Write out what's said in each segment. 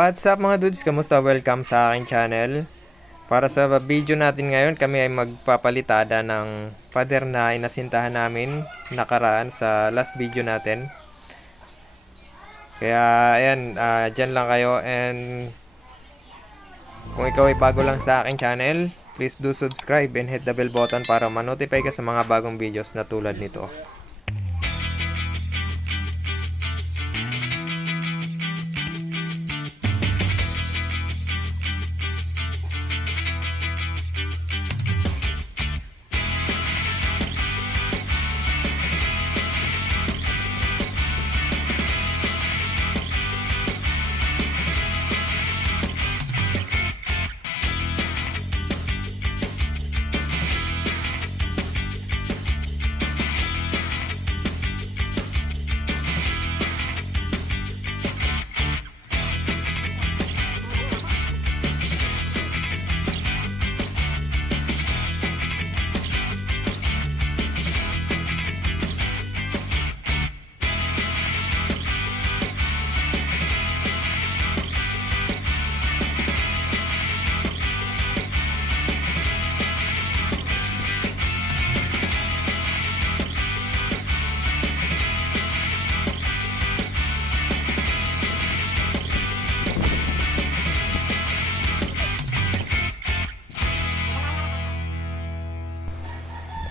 What's up mga dudes? Kamusta? Welcome sa aking channel. Para sa video natin ngayon, kami ay magpapalitada ng pader na inasintahan namin nakaraan sa last video natin. Kaya ayan, dyan lang kayo, and kung ikaw ay bago lang sa aking channel, please do subscribe and hit the bell button para ma-notify ka sa mga bagong videos na tulad nito.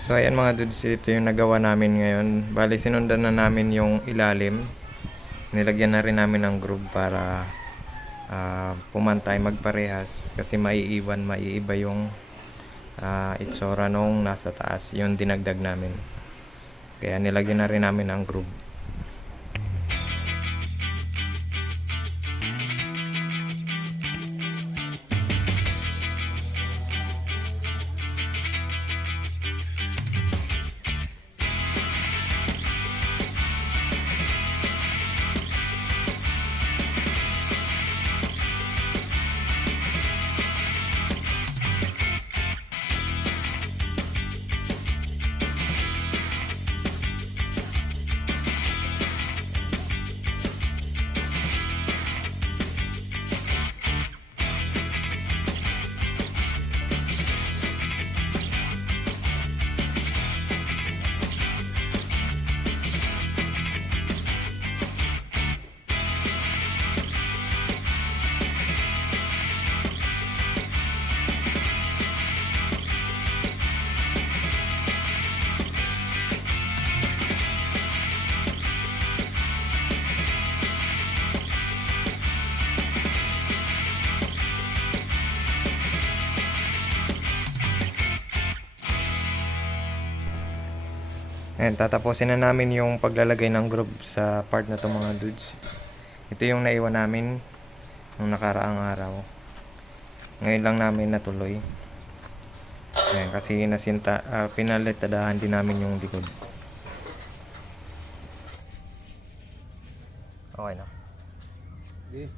So ayan mga dudes, ito yung nagawa namin ngayon. Bali sinundan na namin yung ilalim. Nilagyan na rin namin ng groove para pumantay, magparehas. Kasi maiiba yung itsura nung nasa taas. Yung dinagdag namin. Kaya nilagyan na rin namin ng groove. Ayan, tatapusin na namin yung paglalagay ng groove sa part na to mga dudes. Ito yung naiwan namin nung nakaraang araw. Ngayon lang namin natuloy. Ayan, kasi pinalitadahan din namin yung likod. Okay na. Okay.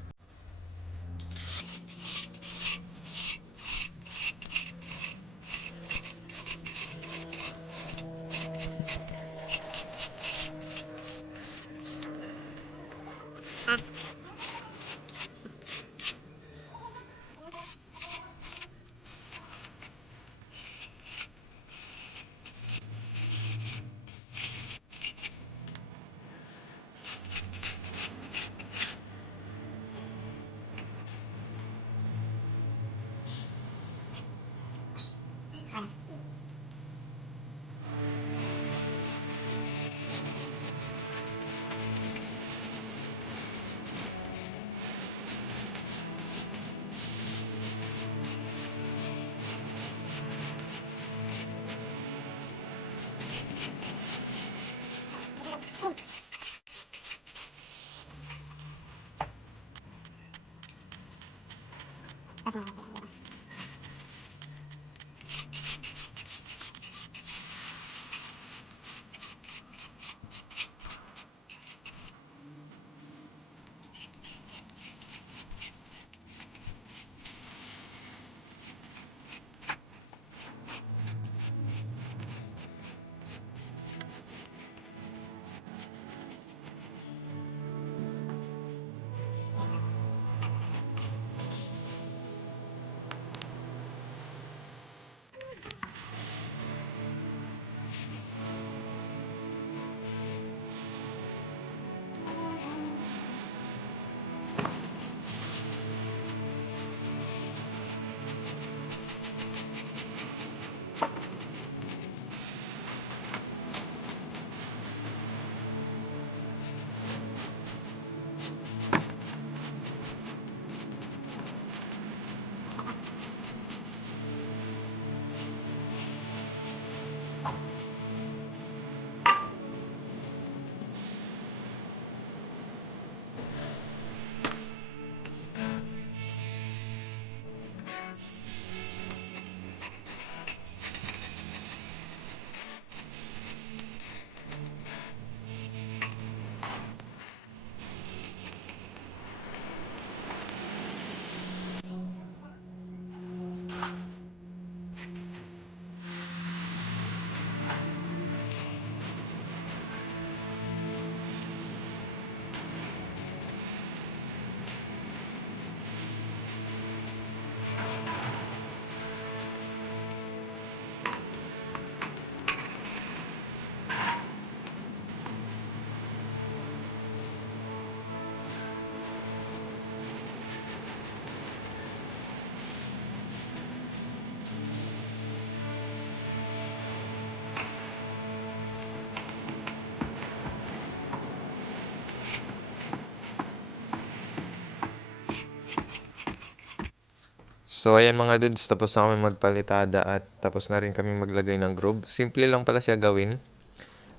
So ayan mga dudes, tapos na kami magpalitada at tapos na rin kami maglagay ng groove. Simple lang pala siya gawin.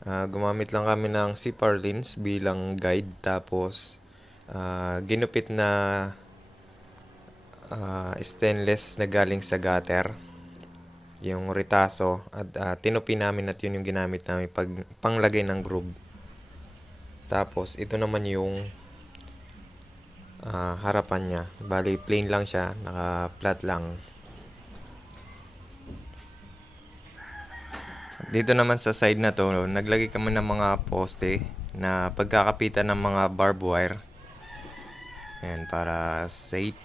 Gumamit lang kami ng C-Par lens bilang guide, tapos ginupit na stainless na galing sa gutter, yung ritaso, at tinupi namin at yun yung ginamit namin panglagay ng groove. Tapos ito naman yung harapan niya. Bali plain lang siya, naka-flat lang. Dito naman sa side na to, naglagay kami ng mga poste na pagkakapitan ng mga barbed wire. Ayan, para safe.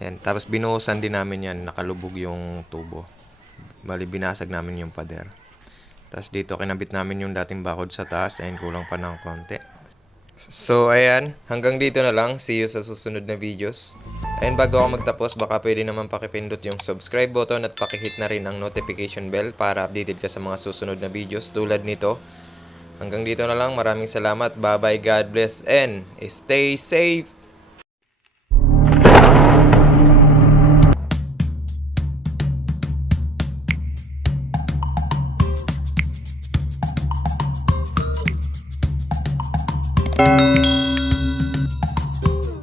Ayan, tapos binuhusan din namin yan, nakalubog yung tubo. Bali binasag namin yung pader. Tapos dito kinabit namin yung dating bakod sa taas, ayun, kulang pa ng konti. So ayan, hanggang dito na lang. See you sa susunod na videos. Ayun, bago ako magtapos, baka pwede naman pakipindot yung subscribe button at pakihit na rin ang notification bell para updated ka sa mga susunod na videos tulad nito. Hanggang dito na lang. Maraming salamat. Bye bye, God bless, and stay safe!